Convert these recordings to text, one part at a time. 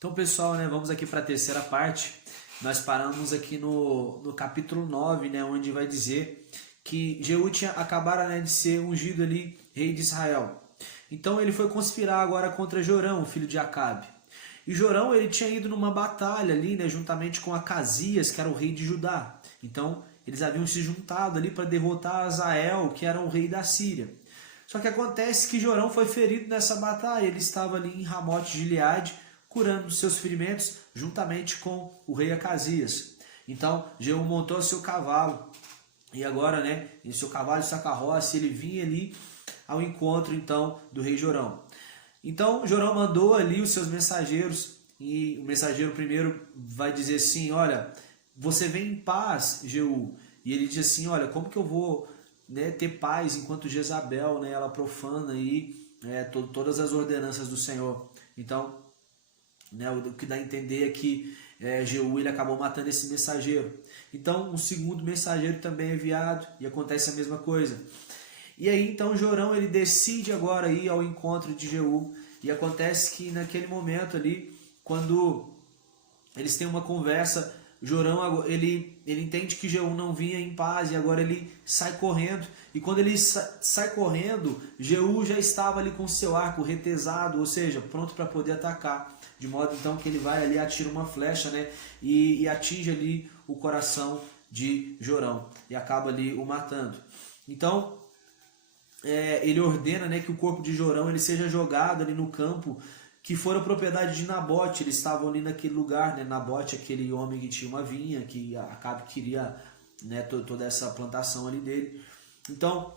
Então, pessoal, né, vamos aqui para a terceira parte. Nós paramos aqui no capítulo 9, né, onde vai dizer que Jeú tinha acabara, né, de ser ungido ali rei de Israel. Então ele foi conspirar agora contra Jorão, filho de Acabe. E Jorão, ele tinha ido numa batalha ali, né, juntamente com Acasias, que era o rei de Judá. Então eles haviam se juntado ali para derrotar Azael, que era o rei da Síria. Só que acontece que Jorão foi ferido nessa batalha. Ele estava ali em Ramote de Gileade, curando os seus ferimentos, juntamente com o rei Acasias. Então Jeú montou seu cavalo. E agora, né, em seu cavalo e sua carroça, ele vinha ali ao encontro, então, do rei Jorão. Então, Jorão mandou ali os seus mensageiros, e o mensageiro primeiro vai dizer assim, olha, você vem em paz, Jeú. E ele diz assim, olha, como que eu vou, né, ter paz enquanto Jezabel, né, ela profana aí, todas as ordenanças do Senhor. Então, né, o que dá a entender é que Jeú ele acabou matando esse mensageiro. Então, um segundo mensageiro também é enviado e acontece a mesma coisa. E aí, então, Jorão ele decide agora ir ao encontro de Jeú. E acontece que naquele momento ali, quando eles têm uma conversa, Jorão ele entende que Jeú não vinha em paz e agora ele sai correndo. E quando ele sai correndo, Jeú já estava ali com seu arco retesado, ou seja, pronto para poder atacar. De modo então que ele vai ali, atira uma flecha, né, e atinge ali o coração de Jorão e acaba ali o matando. Então ele ordena, né, que o corpo de Jorão ele seja jogado ali no campo que fora propriedade de Nabote. Eles estavam ali naquele lugar, né? Nabote, aquele homem que tinha uma vinha, que Acabe queria, né, toda essa plantação ali dele. Então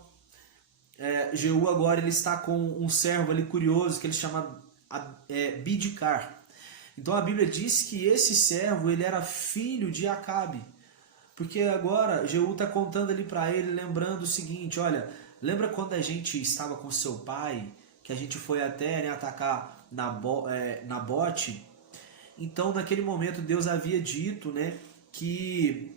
Jeú agora ele está com um servo ali curioso que ele chama Bidkar. Então a Bíblia diz que esse servo ele era filho de Acabe, porque agora Jeú está contando ali para ele, lembrando o seguinte, olha, lembra quando a gente estava com seu pai, que a gente foi até, né, atacar Nabote? Então naquele momento Deus havia dito, né, que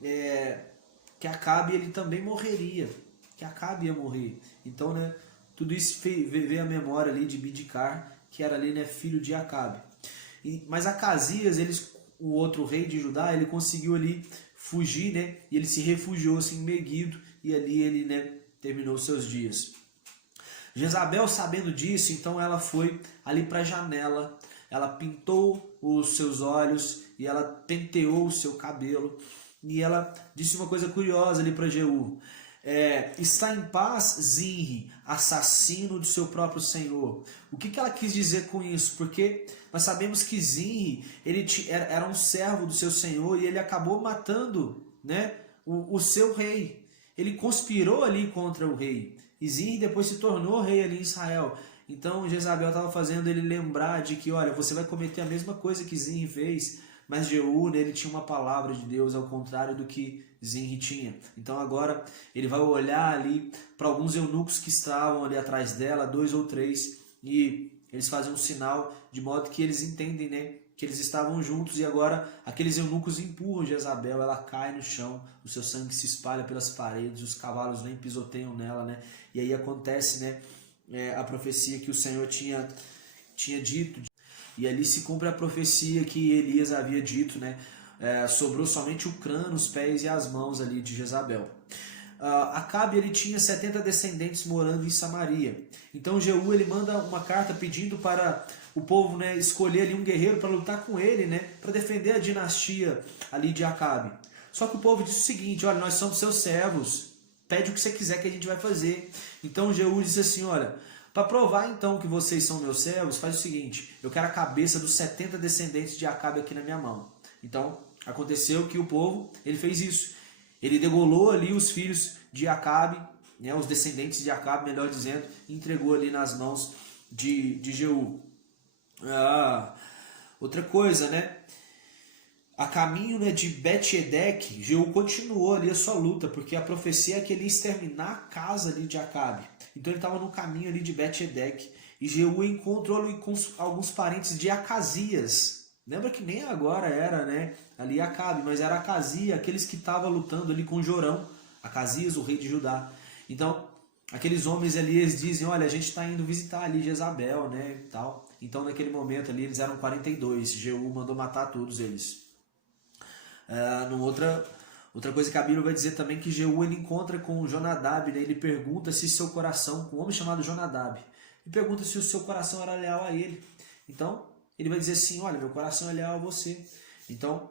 Acabe ele também morreria, que Acabe ia morrer. Então, né, tudo isso veio à memória ali de Bidkar, que era ali, né, filho de Acabe. Mas Acasias, o outro rei de Judá, ele conseguiu ali fugir, né, e ele se refugiou assim, em Meguido, e ali ele, né, terminou seus dias. Jezabel, sabendo disso, então ela foi ali para a janela, ela pintou os seus olhos e ela penteou o seu cabelo, e ela disse uma coisa curiosa ali para Jeú. Está em paz, Zinri, assassino do seu próprio senhor. O que ela quis dizer com isso? Porque nós sabemos que Zinri ele era um servo do seu senhor e ele acabou matando, né, o seu rei. Ele conspirou ali contra o rei. E Zinri depois se tornou rei ali em Israel. Então Jezabel estava fazendo ele lembrar de que, olha, você vai cometer a mesma coisa que Zinri fez. Mas Jeú, ele tinha uma palavra de Deus, ao contrário do que Zinri tinha. Então agora ele vai olhar ali para alguns eunucos que estavam ali atrás dela, 2 ou 3, e eles fazem um sinal de modo que eles entendem, né, que eles estavam juntos. E agora aqueles eunucos empurram Jezabel, ela cai no chão, o seu sangue se espalha pelas paredes, os cavalos nem pisoteiam nela, né? E aí acontece, né, a profecia que o Senhor tinha dito. E ali se cumpre a profecia que Elias havia dito, né? Sobrou somente o crânio, os pés e as mãos ali de Jezabel. Acabe ele tinha 70 descendentes morando em Samaria. Então Jeú ele manda uma carta pedindo para o povo, né, escolher ali um guerreiro para lutar com ele, né, para defender a dinastia ali de Acabe. Só que o povo disse o seguinte, olha, nós somos seus servos, pede o que você quiser que a gente vai fazer. Então Jeú disse assim, olha, para provar então que vocês são meus servos, faz o seguinte, eu quero a cabeça dos 70 descendentes de Acabe aqui na minha mão. Então aconteceu que o povo ele fez isso. Ele degolou ali os filhos de Acabe, né, os descendentes de Acabe, melhor dizendo, e entregou ali nas mãos de Jeú. Outra coisa, né? A caminho, né, de Bet-Edec, Jeú continuou ali a sua luta, porque a profecia é que ele ia exterminar a casa ali de Acabe. Então ele estava no caminho ali de Bet-Edec, e Jeú encontrou ali com alguns parentes de Acasias. Lembra que nem agora era, né, ali Acabe, mas era Acasias, aqueles que estavam lutando ali com Jorão, Acasias, o rei de Judá. Então aqueles homens ali, eles dizem, olha, a gente está indo visitar ali Jezabel, né, e tal. Então, naquele momento ali, eles eram 42, Jeú mandou matar todos eles. Outra coisa que a Bíblia vai dizer também, que Jeú ele encontra com Jonadab, né, ele pergunta se seu coração, com um homem chamado Jonadab, e pergunta se o seu coração era leal a ele. Então, ele vai dizer assim, olha, meu coração é leal a você. Então,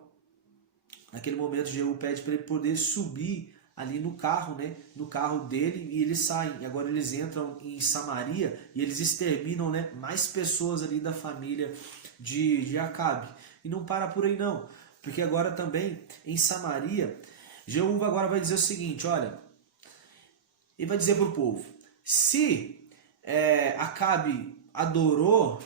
naquele momento, Jeú pede para ele poder subir ali no carro, né? No carro dele, e eles saem. E agora eles entram em Samaria e eles exterminam, né, mais pessoas ali da família de Acabe. E não para por aí não, porque agora também em Samaria, Jeú agora vai dizer o seguinte, olha, ele vai dizer para o povo, se Acabe adorou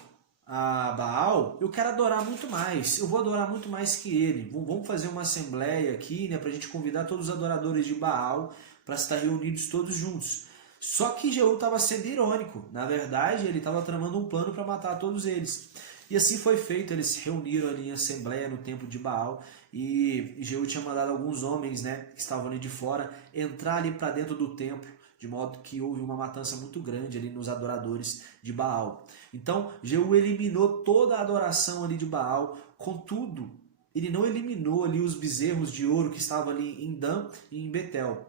a Baal, eu quero adorar muito mais, eu vou adorar muito mais que ele. Vamos fazer uma assembleia aqui, né, para a gente convidar todos os adoradores de Baal para estar reunidos todos juntos. Só que Jeú estava sendo irônico, na verdade ele estava tramando um plano para matar todos eles. E assim foi feito, eles se reuniram ali em assembleia no templo de Baal e Jeú tinha mandado alguns homens, né, que estavam ali de fora entrar ali para dentro do templo, de modo que houve uma matança muito grande ali nos adoradores de Baal. Então, Jeú eliminou toda a adoração ali de Baal, contudo, ele não eliminou ali os bezerros de ouro que estavam ali em Dan e em Betel.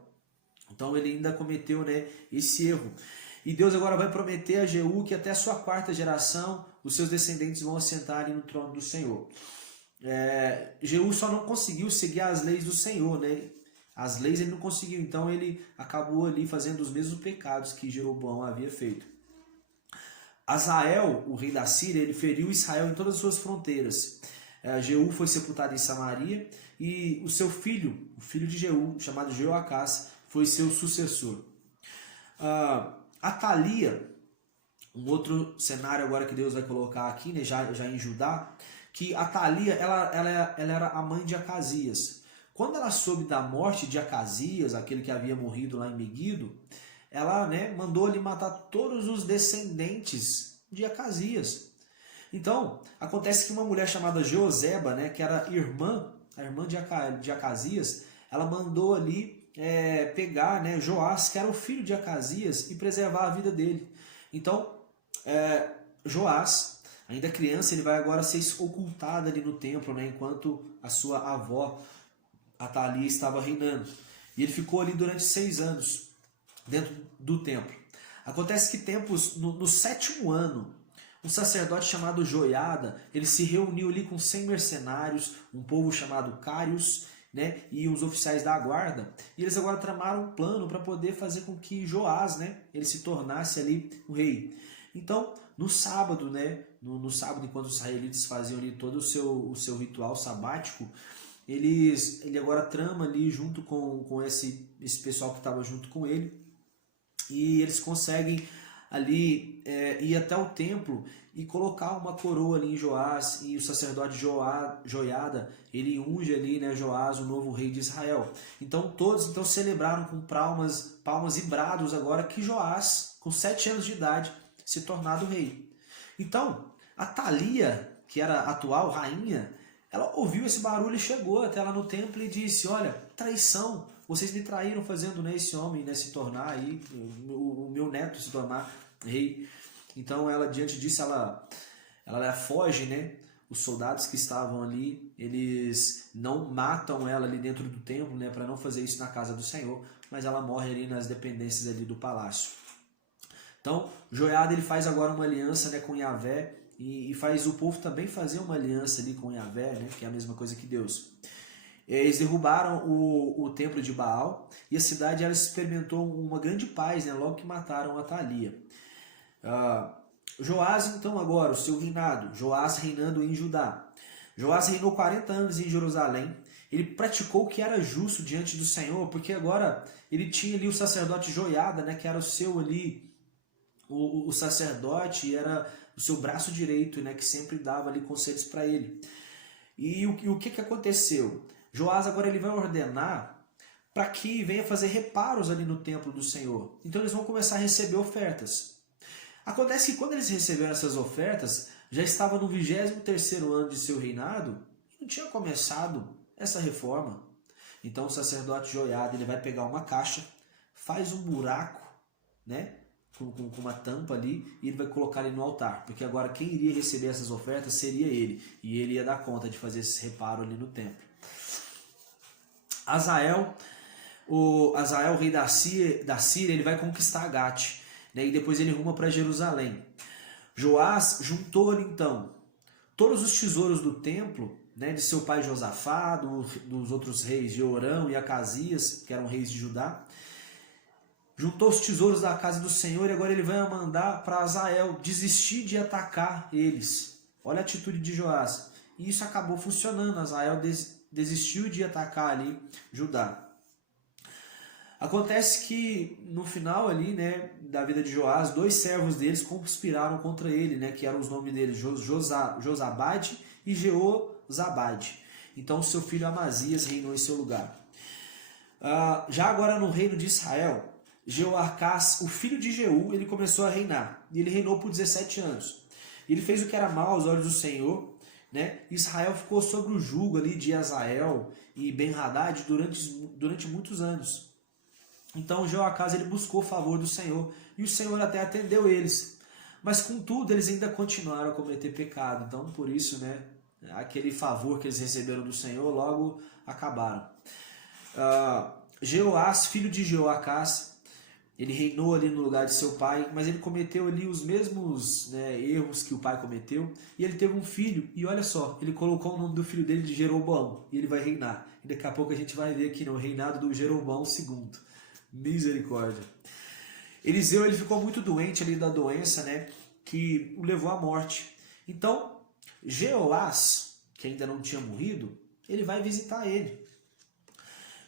Então, ele ainda cometeu, né, esse erro. E Deus agora vai prometer a Jeú que até a sua quarta geração, os seus descendentes vão assentar ali no trono do Senhor. Jeú só não conseguiu seguir as leis do Senhor, né? As leis ele não conseguiu, então ele acabou ali fazendo os mesmos pecados que Jeroboão havia feito. Azael, o rei da Síria, ele feriu Israel em todas as suas fronteiras. Jeú foi sepultado em Samaria e o seu filho, o filho de Jeú, chamado Jeoacás, foi seu sucessor. Atalia, um outro cenário agora que Deus vai colocar aqui, né, já em Judá, que Atalia ela era a mãe de Acasias. Quando ela soube da morte de Acasias, aquele que havia morrido lá em Meguido, ela, né, mandou ali matar todos os descendentes de Acasias. Então, acontece que uma mulher chamada Jeoseba, né, que era a irmã de Acasias, ela mandou ali pegar, né, Joás, que era o filho de Acasias, e preservar a vida dele. Então, Joás, ainda criança, ele vai agora ser ocultado ali no templo, né, enquanto a sua avó Atalia estava reinando. E ele ficou ali durante 6 anos dentro do templo. Acontece que no 7º ano, um sacerdote chamado Joiada, ele se reuniu ali com 100 mercenários, um povo chamado Cários, né, e os oficiais da guarda, e eles agora tramaram um plano para poder fazer com que Joás, né, ele se tornasse ali o rei. Então, no sábado, né, no sábado, enquanto os israelitas faziam ali todo o seu ritual sabático, ele agora trama ali junto com esse pessoal que estava junto com ele, e eles conseguem ali ir até o templo e colocar uma coroa ali em Joás, e o sacerdote Joiada, ele unge ali, né, Joás, o novo rei de Israel. Então todos celebraram com palmas e brados agora que Joás, com 7 anos de idade, se tornado rei. Então, Atalia, que era a atual rainha, ela ouviu esse barulho e chegou até lá no templo e disse, olha, traição, vocês me traíram fazendo, né, esse homem, né, se tornar aí, o meu neto se tornar rei. Então ela, diante disso, ela foge, né, os soldados que estavam ali, eles não matam ela ali dentro do templo, né, para não fazer isso na casa do Senhor, mas ela morre ali nas dependências ali do palácio. Então, Joiada, ele faz agora uma aliança, né, com Yahvé, e faz o povo também fazer uma aliança ali com Yahvé, né, que é a mesma coisa que Deus. Eles derrubaram o templo de Baal e a cidade ela experimentou uma grande paz, né, logo que mataram Atalia. Joás, então, agora, o seu reinado, Joás reinando em Judá. Joás reinou 40 anos em Jerusalém. Ele praticou o que era justo diante do Senhor, porque agora ele tinha ali o sacerdote Joiada, né, que era o seu ali, o sacerdote, era o seu braço direito, né, que sempre dava ali conselhos para ele. E o que aconteceu? Joás agora ele vai ordenar para que venha fazer reparos ali no templo do Senhor. Então eles vão começar a receber ofertas. Acontece que quando eles receberam essas ofertas, já estava no 23º ano de seu reinado e não tinha começado essa reforma. Então o sacerdote Joiada ele vai pegar uma caixa, faz um buraco né? Com uma tampa ali, e ele vai colocar ali no altar, porque agora quem iria receber essas ofertas seria ele, e ele ia dar conta de fazer esse reparo ali no templo. Azael, rei da Síria, ele vai conquistar Gate, né? E depois ele ruma para Jerusalém. Joás juntou ali então todos os tesouros do templo, né, de seu pai Josafá, dos outros reis Jeorão e Acasias, que eram reis de Judá. Juntou os tesouros da casa do Senhor e agora ele vai mandar para Azael desistir de atacar eles. Olha a atitude de Joás. E isso acabou funcionando. Azael desistiu de atacar ali Judá. Acontece que no final ali, né, da vida de Joás, 2 servos deles conspiraram contra ele, né, que eram os nomes deles, Josabade e Jeozabade. Então seu filho Amazias reinou em seu lugar. Já agora no reino de Israel, Jeoacás, o filho de Jeú, ele começou a reinar. E ele reinou por 17 anos. Ele fez o que era mal aos olhos do Senhor, né? Israel ficou sob o jugo ali de Azael e Ben-Hadad durante muitos anos. Então Jeoacás ele buscou o favor do Senhor e o Senhor até atendeu eles. Mas contudo eles ainda continuaram a cometer pecado. Então por isso, né, aquele favor que eles receberam do Senhor logo acabaram. Jeoás, filho de Jeoacás, ele reinou ali no lugar de seu pai, mas ele cometeu ali os mesmos, né, erros que o pai cometeu. E ele teve um filho, e olha só, ele colocou o nome do filho dele de Jeroboão, e ele vai reinar. E daqui a pouco a gente vai ver aqui no reinado do Jeroboão II. Misericórdia. Eliseu ele ficou muito doente ali da doença, né, que o levou à morte. Então, Jeoás, que ainda não tinha morrido, ele vai visitar ele.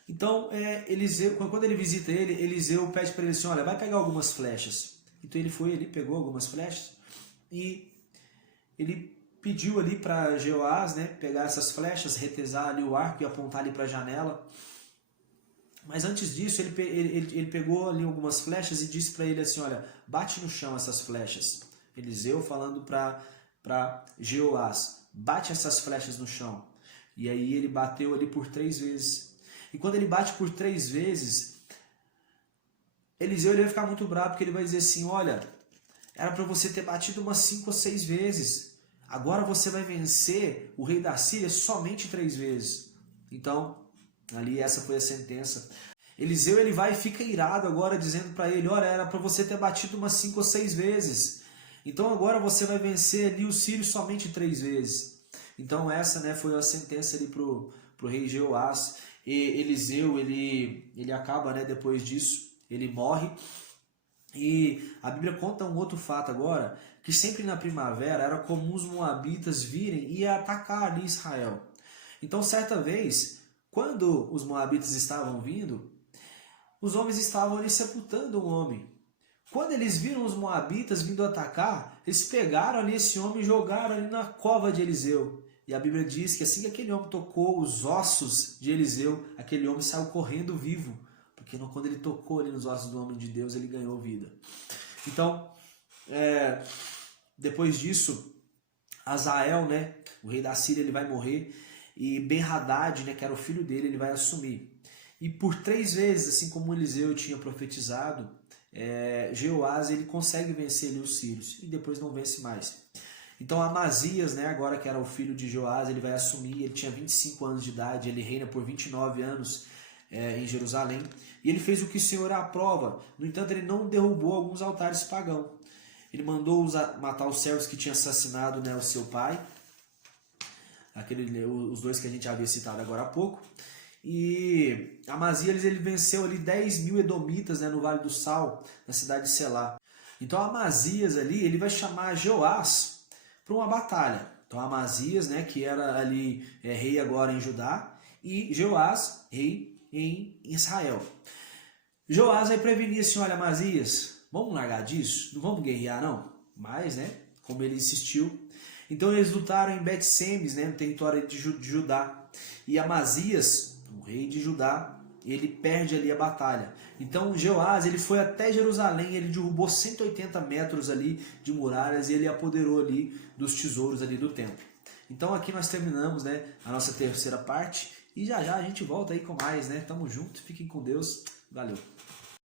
Então, Eliseu, quando ele visita ele, Eliseu pede para ele assim, olha, vai pegar algumas flechas. Então ele foi ali, pegou algumas flechas e ele pediu ali para Jeoás, né, pegar essas flechas, retesar ali o arco e apontar ali para a janela. Mas antes disso, ele pegou ali algumas flechas e disse para ele assim, olha, bate no chão essas flechas. Eliseu falando para Jeoás, bate essas flechas no chão. E aí ele bateu ali por 3 vezes. E quando ele bate por 3 vezes, Eliseu ele vai ficar muito bravo, porque ele vai dizer assim, olha, era para você ter batido umas 5 ou 6 vezes. Agora você vai vencer o rei da Síria somente 3 vezes. Então, ali essa foi a sentença. Eliseu ele vai e fica irado agora, dizendo para ele, olha, era para você ter batido umas 5 ou 6 vezes. Então agora você vai vencer ali os sírios somente 3 vezes. Então essa, né, foi a sentença ali pro rei Jeoás. E Eliseu, ele acaba, né, depois disso, ele morre. E a Bíblia conta um outro fato agora, que sempre na primavera era comum os moabitas virem e atacar ali Israel. Então certa vez, quando os moabitas estavam vindo, os homens estavam ali sepultando um homem. Quando eles viram os moabitas vindo atacar, eles pegaram ali esse homem e jogaram ali na cova de Eliseu. E a Bíblia diz que assim que aquele homem tocou os ossos de Eliseu, aquele homem saiu correndo vivo. Porque quando ele tocou ali nos ossos do homem de Deus, ele ganhou vida. Então, depois disso, Azael, né, o rei da Síria, ele vai morrer. E Ben-Hadad, né, que era o filho dele, ele vai assumir. E por 3 vezes, assim como Eliseu tinha profetizado, Jeoás ele consegue vencer ali os sírios. E depois não vence mais. Então Amazias, né, agora que era o filho de Joás, ele vai assumir, ele tinha 25 anos de idade, ele reina por 29 anos em Jerusalém, e ele fez o que o Senhor aprova. No entanto, ele não derrubou alguns altares pagãos. Ele mandou matar os servos que tinham assassinado, né, o seu pai, os 2 que a gente havia citado agora há pouco. E Amazias ele venceu ali 10.000 edomitas, né, no Vale do Sal, na cidade de Selá. Então Amazias ali, ele vai chamar Joás para uma batalha. Então Amazias, né, que era ali rei agora em Judá, e Joás, rei em Israel. Joás vai prevenir assim, olha Amazias, vamos largar disso? Não vamos guerrear não? Mas, né, como ele insistiu, então eles lutaram em Bet-Semes, né, no território de Judá. E Amazias, o rei de Judá, ele perde ali a batalha. Então Joás, ele foi até Jerusalém, ele derrubou 180 metros ali de muralhas e ele apoderou ali dos tesouros ali do templo. Então aqui nós terminamos, né, a nossa terceira parte e já já a gente volta aí com mais, né? Tamo junto, fiquem com Deus, valeu!